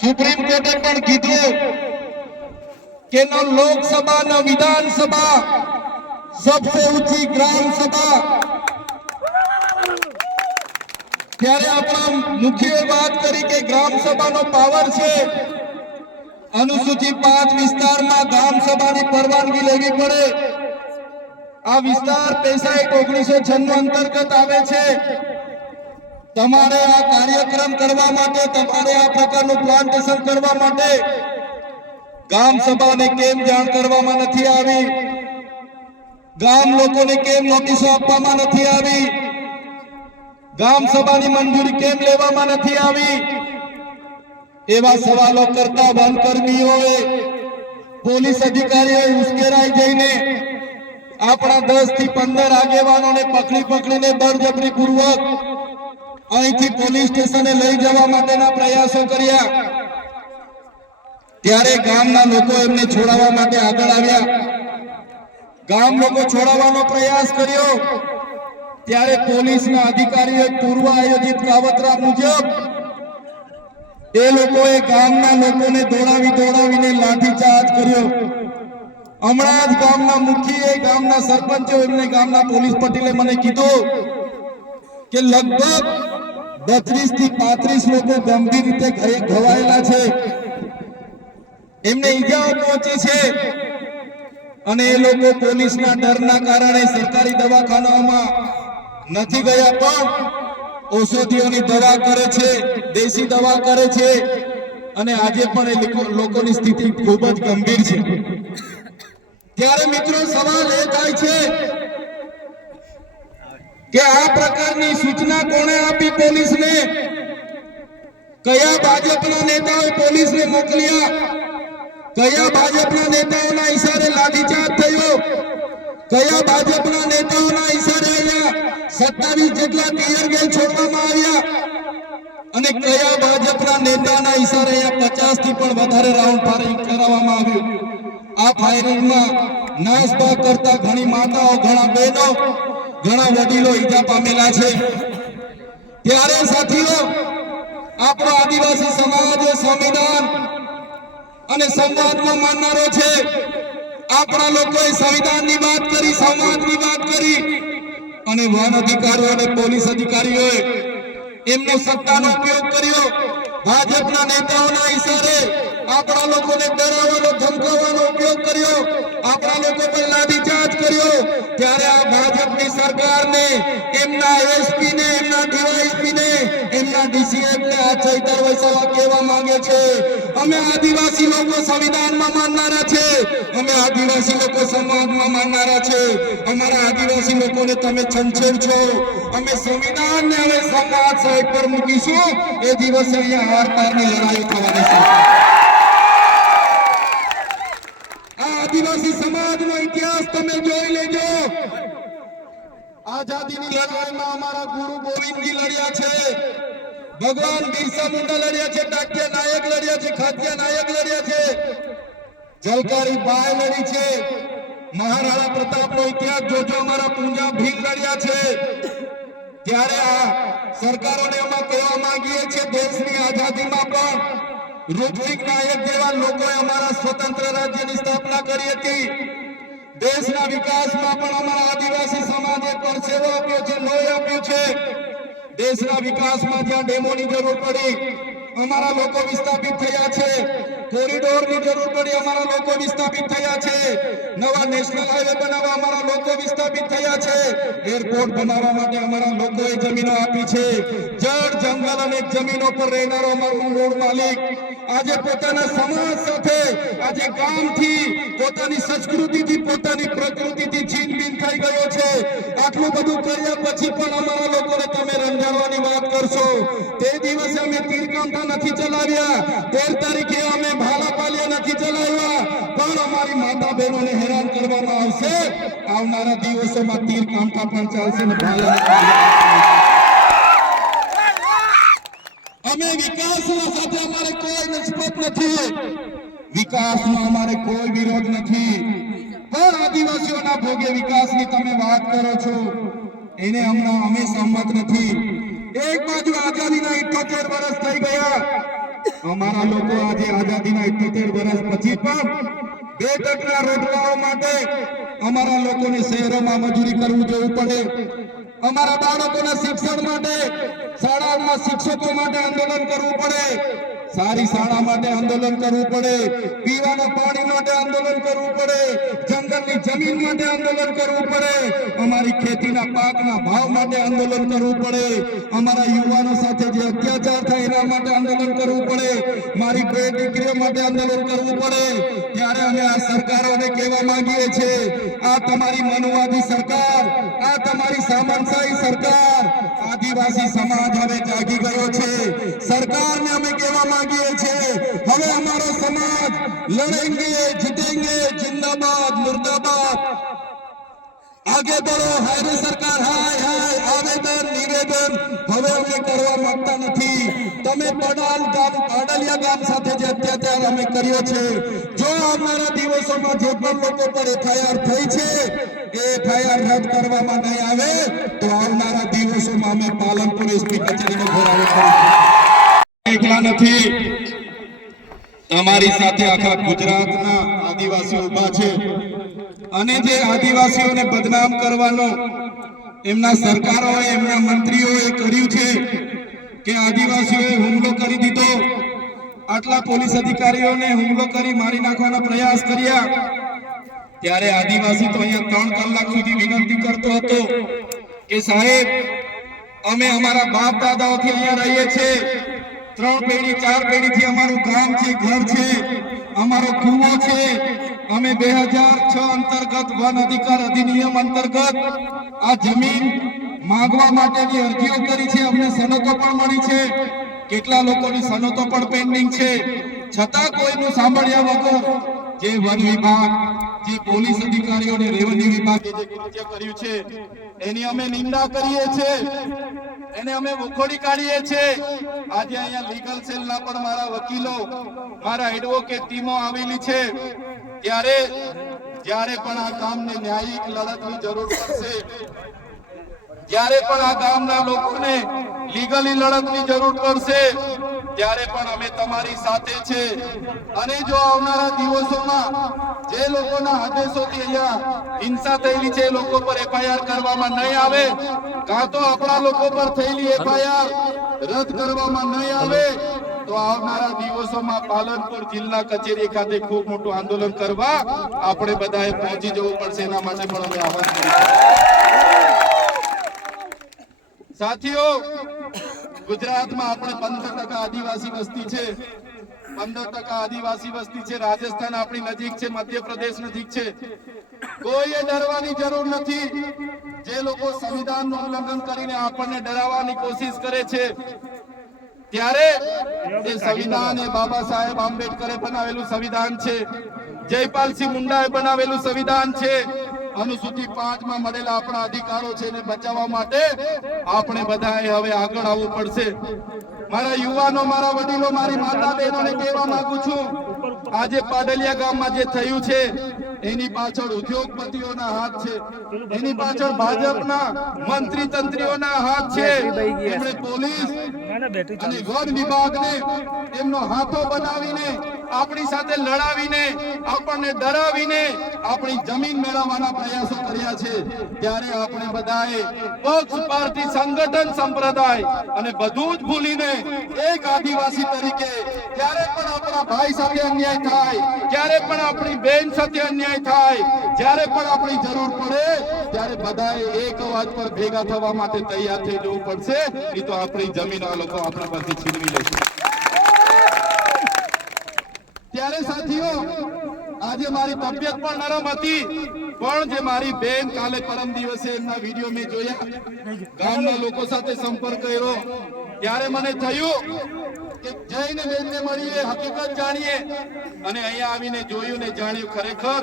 Supreme કોર્ટે પણ કીધું કે ન લોકસભા ન વિધાનસભા सबसे ऊंची ग्राम सभा ત્યારે આપણા મુખ્ય વાત કરી કે ગ્રામ સભાનો પાવર છે અનુસૂચિ 5 વિસ્તારમાં ગ્રામ સભાની પરવાનગી લેવી પડે આ વિસ્તાર પૈસા 1996 અંતર્ગત આવે છે તમારે આ કાર્યક્રમ કરવા માટે તમારે આ પ્રકારનું પ્લાન્ટેશન કરવા માટે ગ્રામ સભાને કેમ જાણ કરવામાં નથી આવી ગામ લોકોને કેમ નોટિસો આપવામાં નથી આવી ગામ સભાની મંજૂરી કેમ લેવામાં નથી આવી એવા સવાલો કરતા વનકર્મીઓએ પોલીસ અધિકારીઓએ ઉશ્કેરાઈ જઈને આપણા 10 થી 15 આગેવાનોને પકડીને બળજબરીપૂર્વક અહીંથી પોલીસ સ્ટેશને લઈ જવા માટેના પ્રયાસો કર્યા ત્યારે ગામના લોકો એમને છોડાવવા માટે આગળ આવ્યા ગામ લોકો છોડાવવાનો પ્રયાસ કર્યો ત્યારે પોલીસના અધિકારીઓએ પૂર્વ આયોજિત કાવતરા મુજબ એ લોકોએ ગામના લોકોને દોડાવીને લાઠીચાર્જ કર્યો હમણાં જ ગામના મુખીએ ગામના સરપંચો એમને ગામના પોલીસ પટેલે મને કીધું કે લગભગ 32 થી 35 લોકો ગંભીર રીતે ઘવાયેલા છે એમને ઈજાઓ પહોંચી છે અને એ લોકો પોલીસના ડરના કારણે સરકારી દવાખાનામાં નથી ગયા પણ ઔષધિઓની દવા કરે છે દેશી દવા કરે છે અને આજે પણ એ લોકોની સ્થિતિ ખૂબ જ ગંભીર છે ત્યારે મિત્રો સવાલ એ થાય છે કે આ પ્રકારની સૂચના કોણે આપી પોલીસને કયા ભાજપના નેતાઓએ પોલીસને મોકલ્યા કયા ભાજપના નેતાઓના ઈશારે લાઠીચાર્જ થયો કયા ભાજપના નેતાઓના ઈશારે અહીંયા 27 જેટલા ટીયર ગેસ છોડવામાં આવ્યા અને કયા ભાજપના નેતાના ઈશારે અહીંયા 50 થી પણ વધારે રાઉન્ડ ફાયરિંગ કરાવવામાં આવ્યું આ ફાયરિંગમાં નાસભાગ કરતા ઘણી માતાઓ ઘણા બહેનો ઘણા વડીલો ઈજા પામેલા છે ત્યારે સાથીઓ આપણો આદિવાસી સમાજ સંવિધાન અને સંવાદમાં માનનારો છે આપણા લોકોએ સંવિધાનની વાત કરી સમાજની વાત કરી અને વન અધિકારીઓ અને પોલીસ અધિકારીઓએ એમનો સત્તાનો ઉપયોગ કર્યો ભાજપના નેતાઓના ઈશારે આપણા લોકોને ડરાવવાનો ધમકાવવાનો ઉપયોગ કર્યો આપણા લોકો પર લાઠીચાર્જ કર્યો ત્યારે આ ભાજપની સરકારને એમના એસપી ને એમના ડીવાયએસપી ને એમના ડીસીએફ ને આ ચૈતર વૈસાવા કહેવા માંગે છે અમે આદિવાસી લોકો સંવિધાનમાં માનનારા છે અમે આદિવાસી લોકો સમાજમાં માનનારા છે અમારા આદિવાસી લોકોને તમે છંછેડ છો અમે સંવિધાનને હવે સમાજ સાઈડ પર મૂકીશું એ દિવસે અહીંયા હાર પારની લડાઈ થવાની છે આદિવાસી સમાજનો ઇતિહાસ તમે જોઈ લેજો આઝાદીની લડાઈમાં અમારા ગુરુ ગોવિંદજી લડ્યા છે ભગવાન બિરસા મુંડા લડ્યા છે ટાટિયા નાયક લડ્યા છે ખાટિયા નાયક લડ્યા છે જલકારી બાઈ લડી છે મહારાણા પ્રતાપનો ઇતિહાસ જોજો અમારા પૂંજા ભીલ લડ્યા છે ત્યારે આ સરકારોને અમે કહેવા માંગીએ છીએ દેશની આઝાદીમાં પણ રૂપસિંહ નાયક જેવા લોકોએ અમારા સ્વતંત્ર રાજ્યની સ્થાપના કરી હતી દેશના વિકાસમાં પણ અમારા આદિવાસી સમાજે પરસેવો આપ્યો છે લોહી આપ્યું છે દેશના વિકાસમાં જ્યાં ડેમોની જરૂર પડી અમારા લોકો વિસ્થાપિત થયા છે કોરિડોરની જરૂર પડી અમારા લોકો વિસ્થાપિત થયા છે નવા નેશનલ હાઈવે બનાવવા અમારા લોકો વિસ્થાપિત થયા છે એરપોર્ટ બનાવવા માટે અમારા લોકોએ જમીનો આપી છે જળ જંગલ અને જમીનો પર રહેનારો અમારો મૂળ માલિક આજે પોતાના સમાજ સાથે આજે ગામથી પોતાની સંસ્કૃતિથી પોતાની પ્રકૃતિથી છીનબીન થઈ ગયો છે આટલું બધું કર્યા પછી પણ અમારા લોકોને તમે રંજાડવાની વાત કરશો તે દિવસે અમે તીરકાંઠા નથી ચલાવ્યા 13 તારીખે અમે ભાલાપાલિયા નથી ચલાવ્યા પણ અમારી માતા બહેનોને હેરાન કરવામાં આવશે આવનારા દિવસોમાં તીરકાંઠા પણ ચાલશે ને ભાલા અમે વિકાસના સાથે અમારે કોઈ નિસ્બત નથી વિકાસનો અમારે કોઈ વિરોધ નથી પણ આદિવાસીઓના ભોગે વિકાસની તમે વાત કરો છો એને હમણાં અમે સહમત નથી એક બાજુ આઝાદીના 78 વર્ષ થઈ ગયા અમારા લોકો આજે આઝાદીના 78 વર્ષ પછી પણ 2% રોટલાઓ માટે અમારા લોકોને શહેરોમાં મજૂરી કરવું જવું પડે, અમારા બાળકોના શિક્ષણ માટે શાળાઓમાં શિક્ષકો માટે આંદોલન કરવું પડે, સારી શાળા માટે આંદોલન કરવું પડે, પીવાના પાણી માટે આંદોલન કરવું પડે, જંગલની જમીન માટે આંદોલન કરવું પડે, અમારી ખેતીના પાકના ભાવ માટે આંદોલન કરવું પડે, અમારા યુવાનો સાથે જે અત્યાચાર થાય એના માટે આંદોલન કરવું પડે, મારી બે દીકરીઓ માટે આંદોલન કરવું પડે. ત્યારે અમે આ સરકારોને કહેવા માંગીએ છીએ, આ તમારી મનુવાદી સરકાર, આ તમારી સામંતશાહી સરકાર, આદિવાસી સમાજ હવે જાગી ગયો છે. સરકારને અમે કહેવા માંગીએ છીએ, હવે અમારો સમાજ લડેંગે જીतेंगे, जिंदाबाद मुर्दाबाद, आगे बढ़ो. हाय सरकार, हाय हाय, आवेदन निवेदन હવે અમે કરવા માંગતા નથી. તમે પાડલિયા ગામ સાથે જે અત્યાચાર અમે કર્યો છે, જો આવનારા દિવસોમાં જે પણ લોકો પર એફઆઈઆર થઈ છે એ એફઆઈઆર રદ કરવામાં નહીં આવે તો આવનારા દિવસોમાં અમે પાલનપુર એસપી કચેરીનો ઘેરાવો કરીશું. એકલા નથી, તમારી સાથે આખા ગુજરાતના આદિવાસીઓ ઊભા છે અને જે આદિવાસીઓને બદનામ કરવાનો એમના સરકારોએ, એમના મંત્રીઓએ કર્યું છે કે આદિવાસીઓએ હુમલો કરી દીધો, આટલા પોલીસ અધિકારીઓને હુમલો કરી મારી નાખવાના પ્રયાસ કર્યા, ત્યારે આદિવાસી તો અહીંયા 3 કલાક સુધી વિનંતી કરતો હતો કે સાહેબ, અમે અમારા બાપ દાદાઓથી અહીંયા રહીએ છીએ, 3 પેઢી 4 પેઢીથી અમારું ગામ છે, ઘર છે, અમારો કૂવો છે, અમે 2006 અંતર્ગત વન અધિકાર અધિનિયમ અંતર્ગત આ જમીન માંગવા માટેની અરજીઓ કરી છે, અમને સનતો પણ મળી છે, કેટલા લોકોની સનતો પણ પેન્ડિંગ છે, છતાં કોઈનું સાંભળ્યા વગર જે વન વિભાગ, જે પોલીસ અધિકારીઓ અને રેવન્યુ વિભાગે જે કૃત્ય કર્યું છે એની અમે નિંદા કરીએ છીએ, એને અમે વખોડી કાઢીએ છીએ. આજે અહીંયા લીગલ સેલના પણ મારા વકીલો, મારા એડવોકેટ ટીમો આવેલી છે. જ્યારે પણ આ ગામને ન્યાયિક લડતની જરૂર પડશે, જ્યારે પણ આ ગામના લોકોને લીગલી લડતની જરૂર પડશે, ત્યારે પણ અમે તમારી સાથે છે. અને જો આવનારા દિવસોમાં જે લોકોના આદેશોથી અહીંયા હિંસા થયેલી છે એ લોકો પર એફઆઈઆર કરવામાં નહીં આવે, કાં તો આપણા લોકો પર થયેલી એફઆઈઆર રદ કરવામાં નહીં આવે, તો આવનારા દિવસોમાં પાલનપુર જિલ્લા કચેરી ખાતે ખૂબ મોટું આંદોલન કરવા આપણે બધાએ પહોંચી જવું પડશે. એના માટે પણ અમે આહવાન કરીશું. સાથીઓ, ગુજરાતમાં આપણે 15% આદિવાસી વસ્તી છે, 15% આદિવાસી વસ્તી છે. રાજસ્થાન આપણી નજીક છે, મધ્યપ્રદેશ નજીક છે. કોઈએ ડરવાની જરૂર નથી. જે લોકો સંવિધાનનું ઉલ્લંઘન કરીને આપણને ડરાવવાની કોશિશ કરે છે, ત્યારે એ સંવિધાન એ બાબા સાહેબ આંબેડકરે બનાવેલું સંવિધાન છે, જયપાલસિંહ મુંડાએ બનાવેલું સંવિધાન છે. અનુસૂચિ 5 માં મળેલા આપણા અધિકારો છે એને બચાવવા માટે આપણે બધાએ હવે આગળ આવવું પડશે. મારા યુવાનો, મારા વડીલો, મારી માતા બહેનોને કહેવા માંગુ છું, આજે પાડલિયા ગામમાં જે થયું છે એની પાછળ ઉદ્યોગપતિઓના હાથ છે, એની પાછળ ભાજપના મંત્રી તંત્રીઓના હાથ છે. એમણે પોલીસ અને વન વિભાગને એમનો હાથો બનાવીને આપણી સાથે લડાવીને, આપણને ડરાવીને આપણી જમીન મેળવવાના પ્રયાસો કર્યા છે. ત્યારે આપણે બધાએ પક્ષ, પાર્ટી, સંગઠન, સંપ્રદાય અને બધું જ ભૂલીને એક આદિવાસી તરીકે જ્યારે પણ આપણા ભાઈ સાથે અન્યાય થાય, જ્યારે પણ આપણી બેન સાથે અન્યાય થાય, જ્યારે પણ આપણી જરૂર પડે ત્યારે બધાએ એક અવાજ પર ભેગા થવા માટે તૈયાર થઈ જવું પડશે, નહીં તો આપણી જમીન આ લોકો આપણા પરથી છીનવી લેશે. ત્યારે સાથીઓ, આજે મારી તબિયત પણ નરમ હતી, પણ જે મારી બેન કાલે પરમ દિવસે એમના વિડીયો મેં જોયા, ગામના લોકો સાથે સંપર્ક કર્યો, ત્યારે મને થયું કે જઈને બેનને મળીએ, હકીકત જાણીએ. અને અહીંયા આવીને જોયું ને જાણ્યું, ખરેખર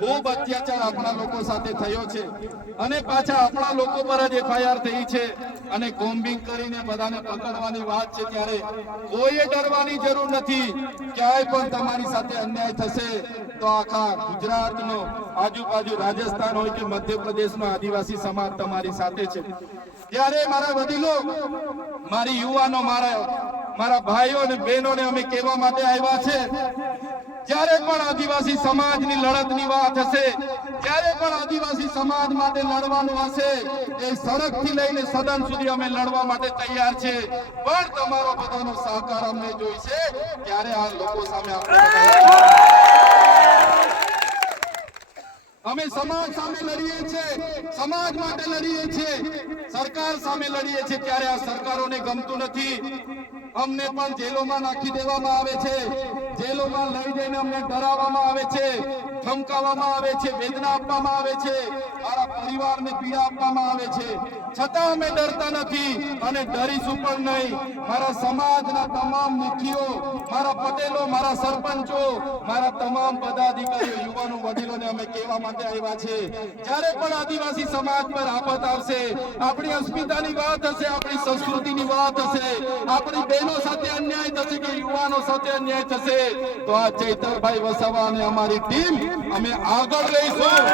ખૂબ અત્યાચાર આપણા લોકો સાથે થયો છે. અને પાછા આપણા લોકો પર જ એફઆઈઆર થઈ છે અને કોમ્બિંગ કરીને બધાને પકડવાની વાત છે. ત્યારે કોઈએ ડરવાની જરૂર નથી. ક્યાંય પણ તમારી સાથે અન્યાય થશે તો આખા ગુજરાતનો, આજુબાજુ રાજસ્થાન હોય કે મધ્યપ્રદેશનો આદિવાસી સમાજ તમારી સાથે છે. ત્યારે મારા વડીલો, મારી યુવાનો, મારા ભાઈઓ અને બહેનોને અમે કહેવા માટે આવ્યા છે, જ્યારે પણ આદિવાસી સમાજની લડતની વાત હશે, જ્યારે પણ આદિવાસી સમાજ માટે લડવાનું હશે, એ સડકથી લઈને સદન સુધી અમે લડવા માટે તૈયાર છે, પણ તમારો બધાનો સહકાર અમને જોઈશે, ત્યારે આ લોકો સામે અમે સમાજ સામે લડીએ છીએ, સમાજ માટે લડીએ છીએ, સરકાર સામે લડીએ છીએ, ત્યારે આ સરકારોને ગમતું નથી. અમને પણ જેલોમાં નાખી દેવામાં આવે છે, જેલોમાં લઈ જઈને અમને ડરાવવામાં આવે છે, ધમકાવવામાં આવે છે, વેદના આપવામાં આવે છે, મારા પરિવારને પીડા આપવામાં આવે છે, છતાં અમે ડરતા નથી અને ડરીશું પણ નહીં. મારા સમાજના તમામ મુખીઓ, મારા પટેલો, મારા સરપંચો, મારા તમામ પદાધિકારીઓ, યુવાનો, વડીલોને અમે કહેવા માટે આવ્યા છે, જ્યારે પણ આદિવાસી સમાજ પર આફત આવશે, આપણી અસ્મિતાની વાત હશે, આપણી સંસ્કૃતિની વાત હશે, આપણી બહેનો સાથે અન્યાય થશે કે યુવાનો સાથે અન્યાય થશે, તો આ ચૈતરભાઈ વસાવા અને અમારી ટીમ અમે આગળ રહીશું.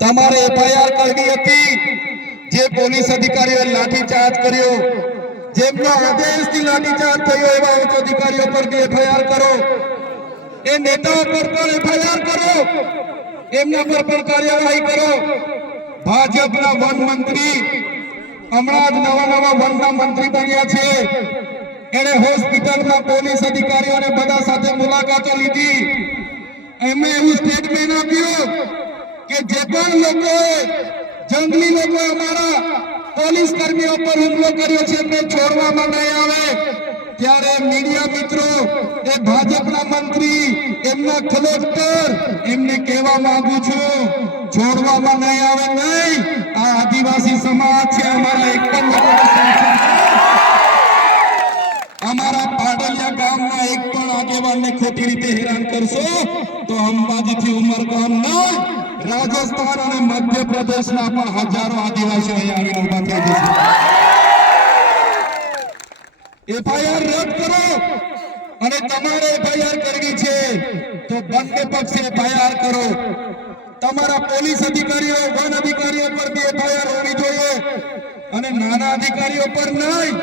તમારે એફઆઈઆર કરવી હતી, જે પોલીસ અધિકારીઓએ લાઠીચાર્જ કર્યો, જેમનો આદેશથી લાઠીચાર્જ થયો, એવા ઉચ્ચ અધિકારીઓ પર એફઆઈઆર કરો, એ નેતાઓ પર પણ એફઆઈઆર કરો, એમના પર પણ કાર્યવાહી કરો. ભાજપના વન મંત્રી હમણાં જ નવા વનના મંત્રી બન્યા છે, એને હોસ્પિટલમાં પોલીસ અધિકારીઓને બધા સાથે મુલાકાતો લીધી, એમને એવું સ્ટેટમેન્ટ આપ્યું કે જે પણ લોકોએ જંગલી લોકો અમારા પોલીસ કર્મીઓ પર હુમલો કર્યો છે એમને છોડવામાં નહીં આવે. ત્યારે મીડિયા મિત્રો, એ ભાજપના મંત્રી, એમના કલેક્ટર, એમને કહેવા માંગુ છું, છોડવામાં નહીં આવે. નહીં, આ આદિવાસી સમાજ છે, અમારા એક પણ અમારા પાડલિયા ગામના એક પણ આગેવાનને ખોટી રીતે હેરાન કરશો તો અંબાજીથી ઉમરગામ નહીં, રાજસ્થાન અને મધ્યપ્રદેશના પણ હજારો આદિવાસીઓ અહીંયા આવીને ઉભા થઈ જશે. એફઆઈઆર રદ કરો, અને તમારે એફઆઈઆર કરવી છે તો બંને પક્ષે એફઆઈઆર કરો. તમારા પોલીસ અધિકારીઓ, વન અધિકારીઓ પર બી એફઆઈઆર હોવી જોઈએ, અને નાના અધિકારીઓ પર નહીં,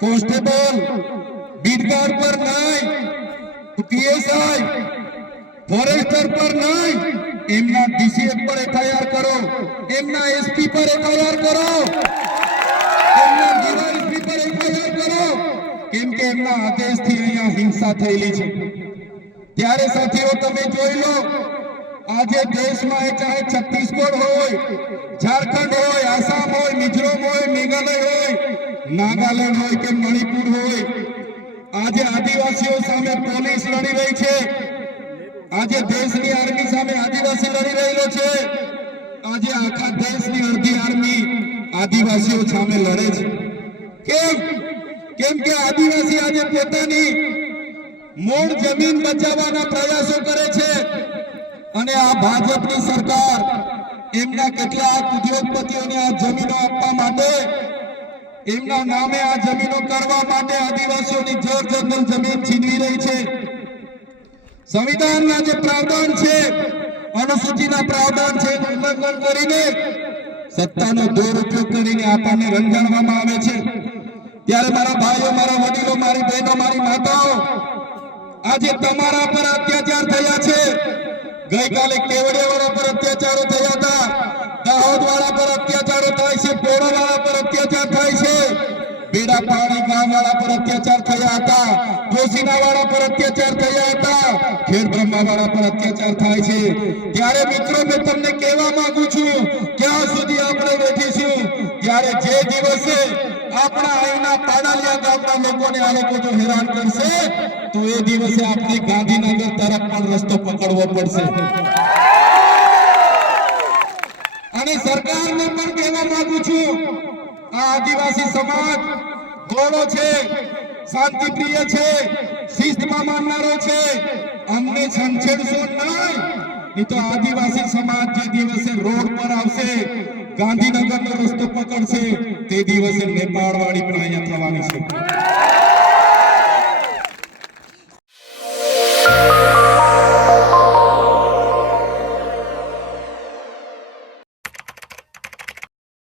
કોન્સ્ટેબલ, બીટગાર્ડ પર નહીં, પીએસઆઈ, ફોરેસ્ટર પર નહીં, એમના ડીસીએફ પર એફઆઈઆર કરો, એમના એસપી પર એફઆઈઆર કરો, એમના ડીવાયએસપી પર એફઆઈઆર કરો, કેમ કે એમના આદેશથી અહીંયા હિંસા થયેલી છે. ત્યારે સાથીઓ તમે જોઈ લો, આજે દેશમાં એ ચાહે છત્તીસગઢ હોય, ઝારખંડ હોય, આસામ હોય, મિઝોરમ હોય, મેઘાલય હોય, નાગાલેન્ડ હોય કે મણિપુર હોય, આજે આદિવાસીઓ સામે પોલીસ લડી રહી છે, આજે દેશની આર્મી સામે આદિવાસી લડી રહેલો છે, આજે આખા દેશની અડધી આર્મી આદિવાસીઓ સામે લડે છે. કેમ કે આદિવાસી આજે પોતાની મૂળ જમીન બચાવવાના પ્રયાસો કરે છે, અને આ ભાજપની સરકાર એમના કેટલાક ઉદ્યોગપતિઓને આ જમીનો આપવા માટે, એમના નામે આ જમીનો કરવા માટે આદિવાસીઓની જળજંગલ જમીન છીનવી રહી છે. સંવિધાનના જે પ્રાવધાન છે, અનુસૂચિના પ્રાવધાન છે, ઉલ્લંઘન કરીને સત્તાનો દુરુપયોગ કરીને આપણને રંજાડવામાં આવે છે. ત્યારે મારા ભાઈઓ, મારા વડીલો, મારી બહેનો, મારી માતાઓ, આજે તમારા પર અત્યાચાર થયા છે. ગઈકાલે કેવડિયાવાળા પર અત્યાચારો થયા હતા, દાહોદવાળા પર અત્યાચારો થાય છે, પોળાવાળા પર અત્યાચાર થાય છે, બેડા પાણી ગામવાળા પર અત્યાચાર થયા હતા, જોશીનાવાળા પર અત્યાચાર થયા હતા, ખેડ બ્રહ્માવાળા પર અત્યાચાર થાય છે. ત્યારે મિત્રો મેં તમને કહેવા માંગુ છું, ક્યાં સુધી આપણે બેઠીશું? ત્યારે જે દિવસે આપણા અહીંના પાડાલિયા ગામના લોકોને આ લોકો જો હેરાન કરશે તો એ દિવસે આપણે ગાંધીનગર તરફ પણ રસ્તો પકડવો પડશે. અને સરકારને પણ કહેવા માંગુ છું, આ આદિવાસી સમાજ ગોળો છે, શાંતિપ્રિય છે, શિસ્તમાં માનનારો છે, અમને છંછેડશો નહીં, તો આદિવાસી સમાજ જે દિવસે રોડ પર આવશે, ગાંધીનગરનો રસ્તો પકડશે, તે દિવસે નેપાળ વાળી પણ અહીંયા થવાની છે.